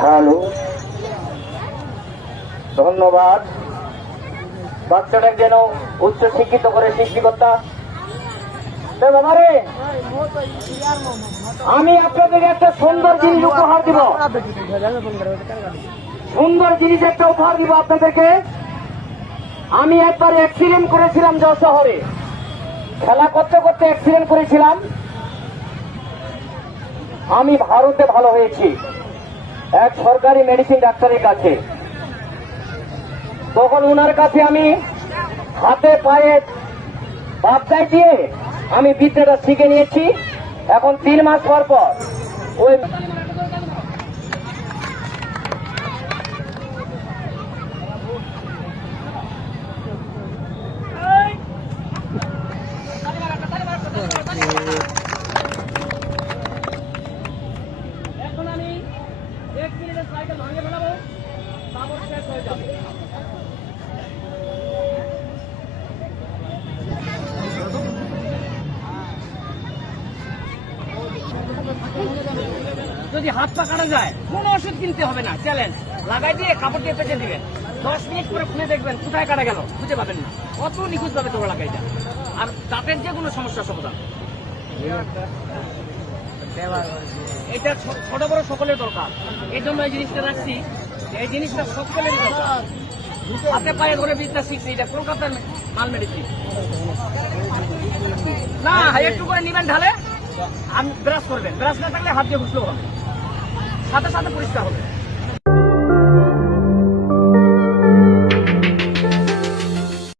Hello, ধন্যবাদ। বাচ্চাটা যেন উচ্চ শিক্ষিত করে শিক্ষিকতা। আমি আপনাদের একটা সুন্দর জিনিস উপহার দিব, সুন্দর জিনিস একটা উপহার দিব আপনাদেরকে। আমি একবার অ্যাক্সিডেন্ট করেছিলাম যশোর শহরে, খেলা করতে করতে অ্যাক্সিডেন্ট করেছিলাম। আমি ভারতে ভালো হয়েছি এক সরকারি মেডিসিন ডাক্তারের কাছে। তখন ওনার কাছে আমি হাতে পায়ে বাচ্চায় দিয়ে আমি বিদ্যাটা শিখে নিয়েছি। এখন 3 মাস পর পর ওই এখন আমি 1 মিনিটের সাইকেল ভাঙে ফেলাবো, তারপর শেষ হয়ে যাবে। যদি হাত পা কাটা যায় কোনো ওষুধ কিনতে হবে না, চ্যালেঞ্জ লাগাই দিয়ে কাপড় দিয়ে পেঁচে দিবেন। 10 মিনিট পরে খুলে দেখবেন কোথায় কাটা গেল খুঁজে পাবেন না, কত নিখুঁজ ভাবে তোমরা লাগাইটা। আর দাঁতের যে কোনো সমস্যার সমাধান এটা ছোট বড় সকলের দরকার। এই জন্য এই জিনিসটা রাখছি, এই জিনিসটা সকলেরই দরকার। হাতে পায়ে ধরে বিদ্যা শিখছি, এটা কলকাতার মাল মেডিসিন না। একটু করে নিবেন ঢালে, আমি ব্রাশ করবেন, ব্রাশ না থাকলে হাত দিয়ে ঘুষলেও হবে, সাথে সাথে পরিষ্কার হবে।